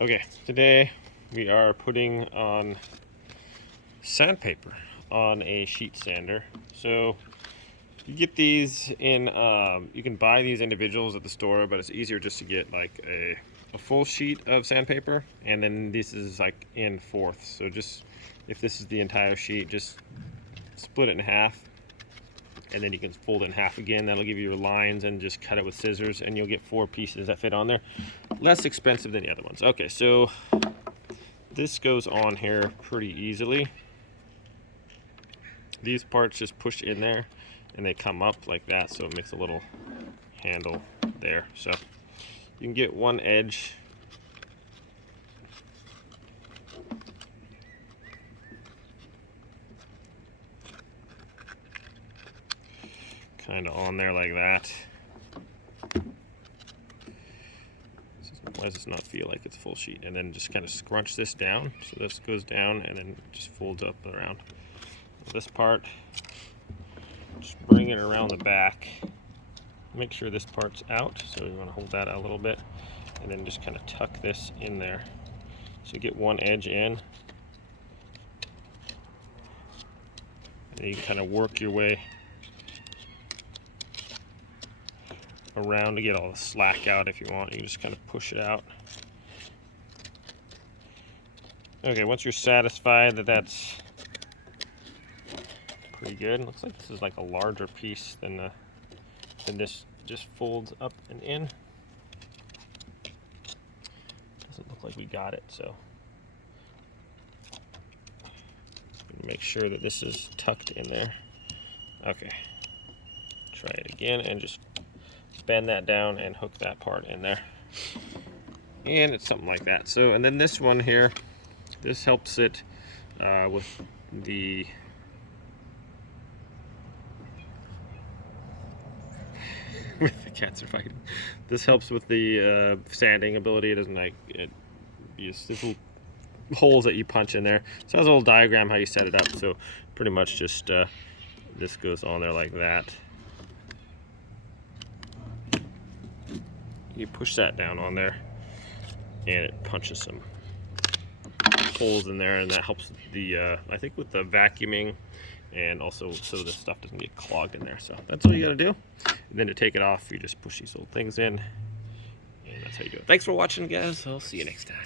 Okay, today we are putting on sandpaper on a sheet sander. So you get these in, you can buy these individuals at the store, but it's easier just to get like a full sheet of sandpaper, and then this is like in fourths. So just, if this is the entire sheet, just split it in half, and then you can fold it in half again. That'll give you your lines, and just cut it with scissors, and you'll get 4 pieces that fit on there. Less expensive than the other ones. Okay, so this goes on here pretty easily. These parts just push in there and they come up like that, so it makes a little handle there. So you can get one edge kind of on there like that. Why does this not feel like it's full sheet? And then just kind of scrunch this down, so this goes down and then just folds up and around. This part, just bring it around the back. Make sure this part's out, so you want to hold that out a little bit, and then just kind of tuck this in there. So you get one edge in, and you can kind of work your way around to get all the slack out if you want. You can just kind of push it out. Okay, once you're satisfied that that's pretty good, looks like this is like a larger piece than this just folds up and in. Doesn't look like we got it, so make sure that this is tucked in there. Okay, try it again and just bend that down and hook that part in there, and it's something like that. So, and then this one here, this helps it with the with the cats are fighting. This helps with the sanding ability. It doesn't like it. These little holes that you punch in there. So it has a little diagram how you set it up. So pretty much just this goes on there like that. You push that down on there, and it punches some holes in there, and that helps the I think with the vacuuming, and also so the stuff doesn't get clogged in there. So that's all you got to do. And then to take it off, you just push these little things in, and that's how you do it. Thanks for watching, guys. I'll see you next time.